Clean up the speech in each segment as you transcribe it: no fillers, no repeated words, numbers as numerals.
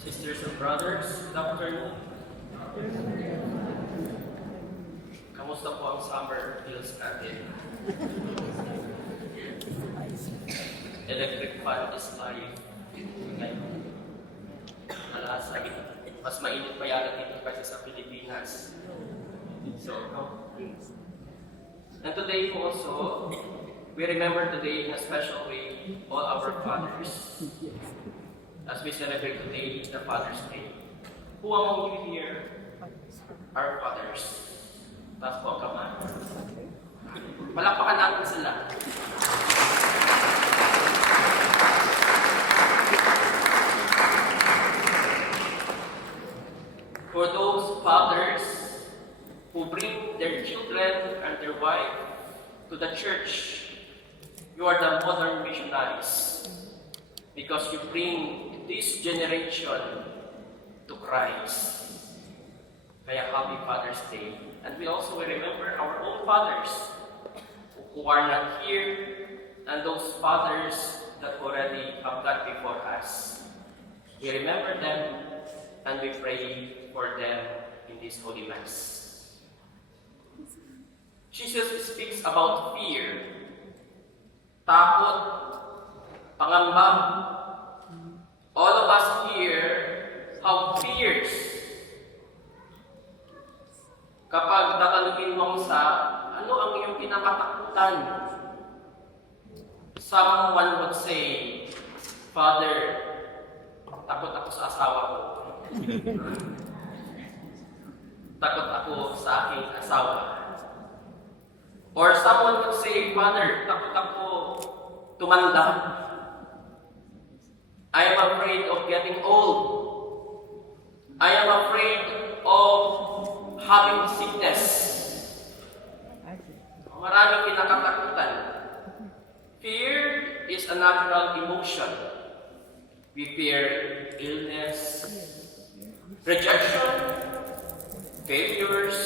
Sisters and brothers, good afternoon. Kamusta po ang summer feels natin? Electric fan is life. Ngayon, alas, mas mainit pa yata dito kasi sa Pilipinas. So, and today also, we remember today in a special way all our fathers. As we celebrate today, the Father's Day. Who among you here are fathers? Taas po ang kamay. Palakpakan natin sila. For those fathers who bring their children and their wife to the church, you are the modern missionaries because you bring this generation to Christ. Kaya happy Father's Day. And we also will remember our own fathers who are not here and those fathers that already have gone before us. We remember them and we pray for them in this Holy Mass. Jesus speaks about fear, takot, pangamba. All of us here have fears. Kapag tatanungin mo sa ano ang iyong kinakatakutan, someone would say, Father, takot ako sa asawa ko. Takot ako sa aking asawa. Or someone would say, Father, takot ako tumanda. I am afraid of getting old. I am afraid of having sickness. Maraming kinakatakutan. Fear is a natural emotion. We fear illness, rejection, failures,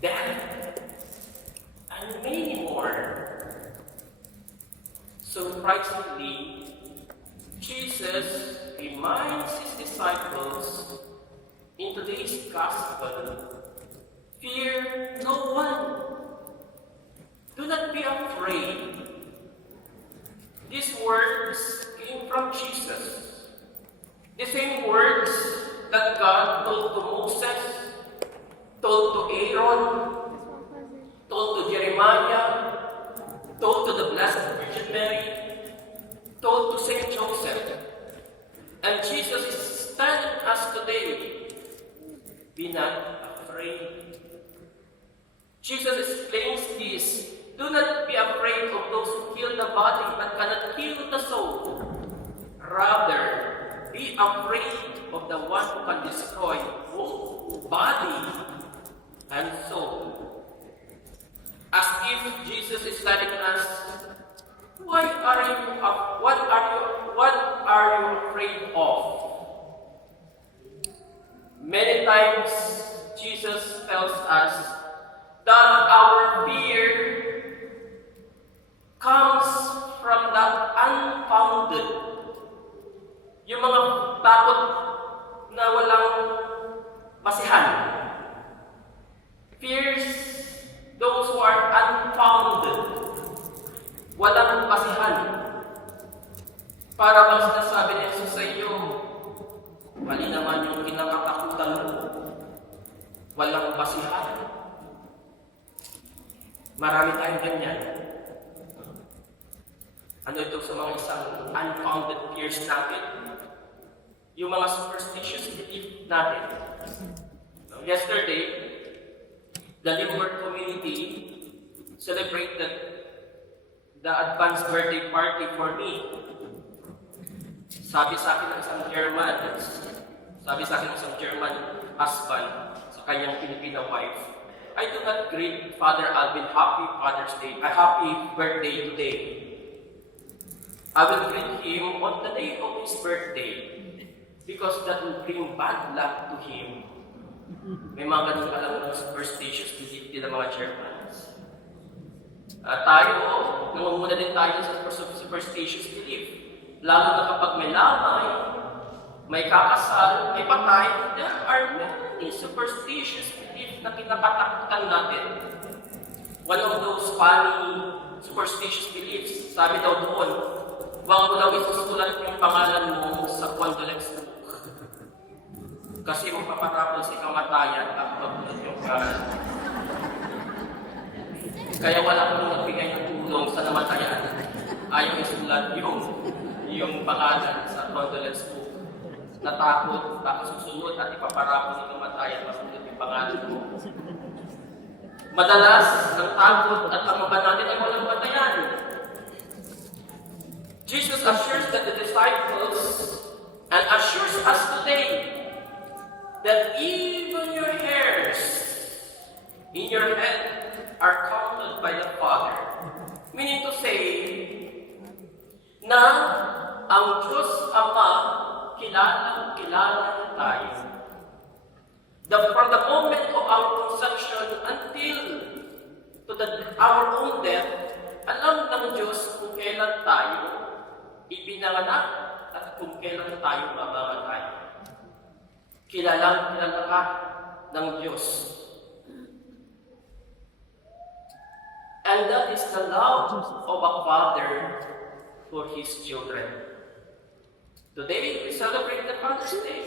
death, and many more. Surprisingly, Jesus reminds his disciples in today's gospel, fear no one. Do not be afraid. These words came from Jesus. The same words that God told to Moses, told to Aaron, told to Jeremiah, told to the Blessed Virgin Mary, told to Saint Joseph. And Jesus is telling us today, be not afraid. Jesus explains this, do not be afraid of those who kill the body but cannot kill the soul. Rather, be afraid of the one who can destroy both body and soul. As if Jesus is telling us, what are you afraid of? Many times Jesus tells us that our fear comes from the unfounded. Yung mga takot na walang basihan. Fears those who are unfounded. Walang basihan. Para bang sinasabi ni Jesus sa iyo, mali naman yung kinakatakutan mo. Walang basihan. Marami tayong ganyan. Ano ito sa mga isang unfounded fears natin? Yung mga superstitious belief natin. Yesterday, the Limburg community celebrated the advanced birthday party for me. Sabi sa akin ng isang German husband sa kanyang Filipina wife, I do not greet Father Alvin happy Father's Day, happy birthday today. I will greet him on the day of his birthday because that will bring bad luck to him. May mga ganun alam ng superstitious belief din ng mga Germans. Tayo, nangunguna din tayo sa superstitious belief. Lalo na kapag may lamay, may kakasal, may patay, there are many superstitious beliefs na kinakatakutan natin. One of those funny superstitious beliefs, sabi daw doon, huwag mo daw isusulat yung pangalan mo sa condolence book. Kasi magpaparapol si kamatayan at mabulat yung pangalan. Kaya wala kong nagbigay ng tulong sa namatayan. Ayaw isulat yung pangalan sa condolence book. Natakot, baka susunod at ipaparapol si kamatayan, masunod yung pangalan mo. Madalas, ang takot at pangamba natin ay walang batayan. Jesus assures that the disciples and assures us today that even your hairs in your head are counted by the Father. Meaning to say, na ang Diyos Ama, kilala tayo. From the moment of our conception until to our own death, alam ng Diyos kung kailan tayo ipinanganak at kung kailan tayo mamamatay. Kilala ka ng Diyos. And that is the love of a father for his children. Today, we celebrate the Father's Day.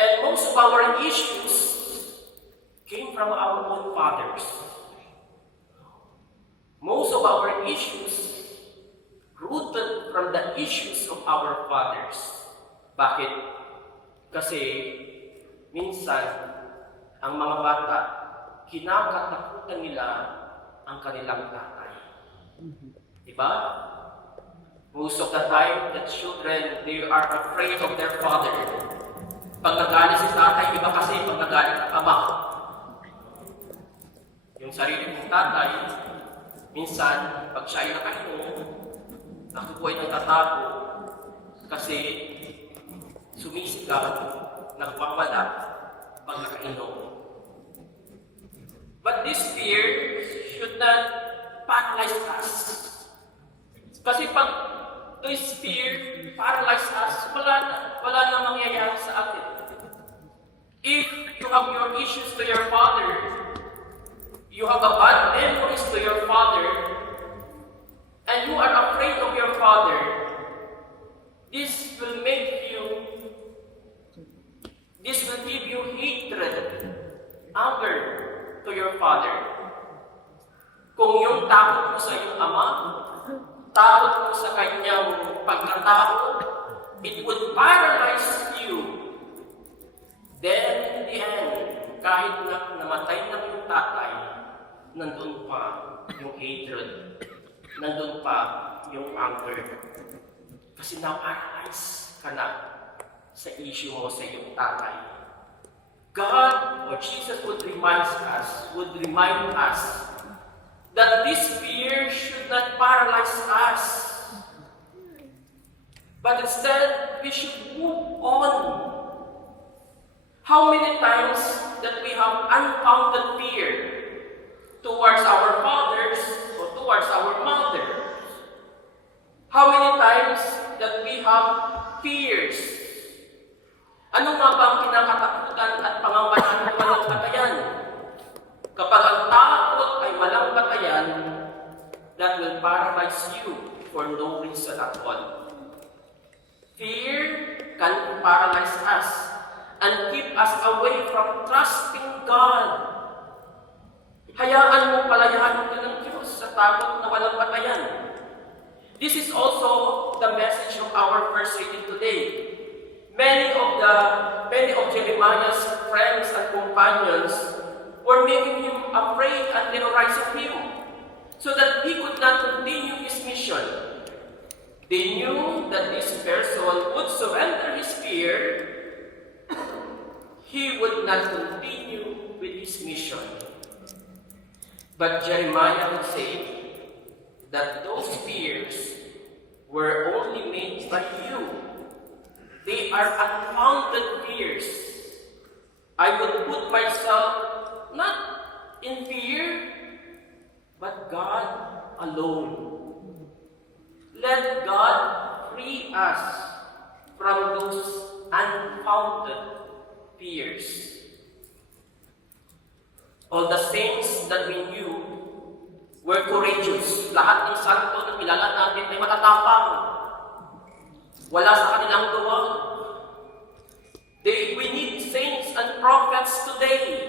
And most of our issues came from our own fathers. Most of our issues rooted from the issues of our fathers. Bakit? Kasi minsan, ang mga bata, kinakatakutan nila ang kanilang tatay. Diba? Most of the time, the children, they are afraid of their father. Pag nagalit si tatay, iba kasi pag nagalit ang ama. Yung sarili ng tatay, minsan, pag siya ay nakainom, ako po ay nagtatago kasi sumisigaw, nagpapala pag nakainom. But this fear should not paralyze us. Kasi pag this fear paralyze us, wala na mangyayari sa atin. If you have your issues to your father, you have a bad memories to your father, and you are afraid of your father, this will give you hatred, anger to your father. Kung yung takot mo sa iyong ama, takot mo sa kanyang pagkatao, it would paralyze you. Then, in the end, kahit na namatay na yung tatay, nandun pa yung hatred, nandun pa yung anger. Kasi na-paralyze ka na sa issue mo sa iyong tatay. God or Jesus would remind us that this fear should not paralyze us. But instead, we should move on. How many times that we have unfounded fear towards our fathers or towards our mothers? How many times that we have fears? Ano nga ba ang kinakatakutan at pangangamba ng walang batayan? Kapag ang takot ay walang batayan, that will paralyze you for no reason at all. Fear can paralyze us and keep us away from trusting God. Hayaan mo palayahan ka ng Diyos sa takot na walang batayan. This is also the message of our first reading today. Many of Jeremiah's friends and companions were making him afraid and terrorizing him so that he could not continue his mission. They knew that this person would surrender his fear, he would not continue with his mission. But Jeremiah would say that those fears were only made by you. They are unfounded fears. I would put myself not in fear, but God alone. Let God free us from unfounded fears. All the saints that we knew were courageous. Lahat ng santo na kilala natin ay matatapang. Wala sa kanilang duwag. We need saints and prophets today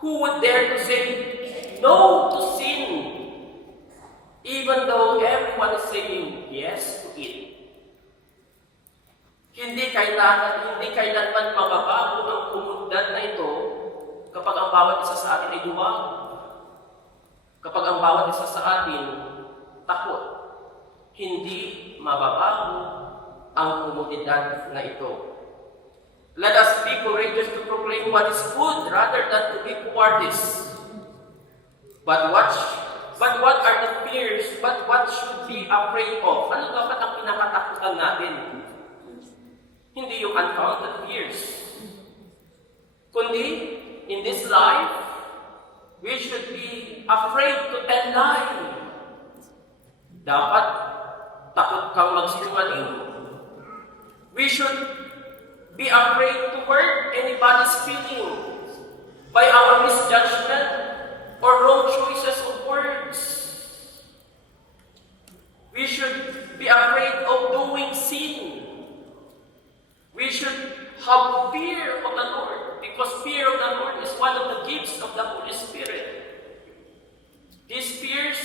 who would dare to say no to sin, even though everyone is saying yes to it. Hindi kailanman mababago ang komunidad na ito kapag ang bawat isa sa atin ay duwag. Kapag ang bawat isa sa atin takot, hindi mababago ang komunidad na ito. Let us be courageous to proclaim what is good rather than to be cowardice. But what are the fears? But what should be afraid of? Ano dapat ang pinakatakutan natin? Hindi yung unfounded fears. Kundi, in this life, we should be afraid to tell lie. Dapat takot kang magsinungaling. We should be afraid to hurt anybody's feelings by our misjudgment or wrong choices of words. We should be afraid of doing sin. We should have fear of the Lord, because fear of the Lord is one of the gifts of the Holy Spirit. These fears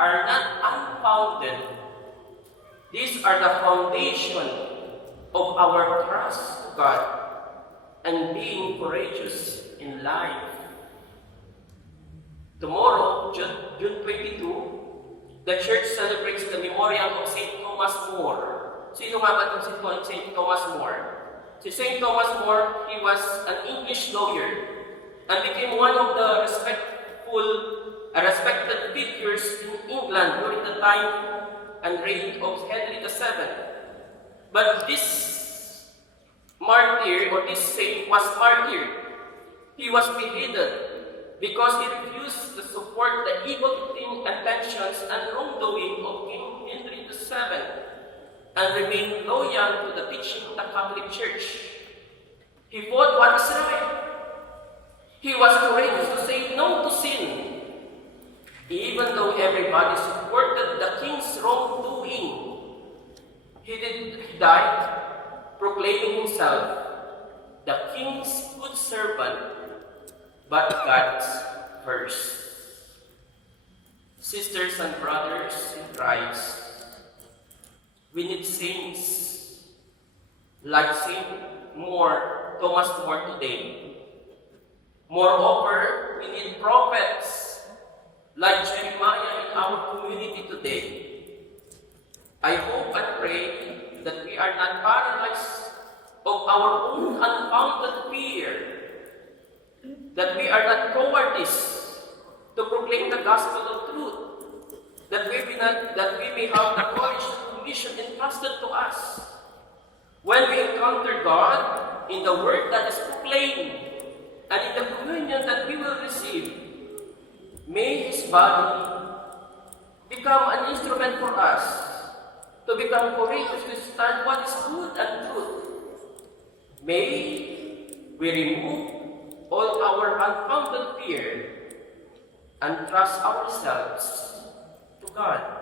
are not unfounded. These are the foundation of our trust to God and being courageous in life. Tomorrow, June 22, the church celebrates the memorial of St. Thomas More. Sino nga ba itong si St. Thomas More? Si St. Thomas More, he was an English lawyer and became one of the respected figures in England during the time and reign of Henry VII. But this martyr, or this saint, was martyred. He was beheaded because he refused to support the evil intentions and wrongdoing of King Henry VII and remained loyal to the teaching of the Catholic Church. He fought what is right. He was courageous to say no to sin, even though everybody supported the king's wrongdoing. He died proclaiming himself the king's good servant, but God's first. Sisters and brothers in Christ, we need saints like Saint Thomas More today. Moreover, we need prophets like Jeremiah in our community today. I hope and pray that we are not paralyzed of our own unfounded fear, that we are not cowardice to proclaim the gospel of truth, that we may have the courage to do mission entrusted to us. When we encounter God in the word that is proclaimed and in the communion that we will receive, may His body become an instrument for us to become courageous to stand what is good and truth. May we remove all our unfounded fear and trust ourselves to God.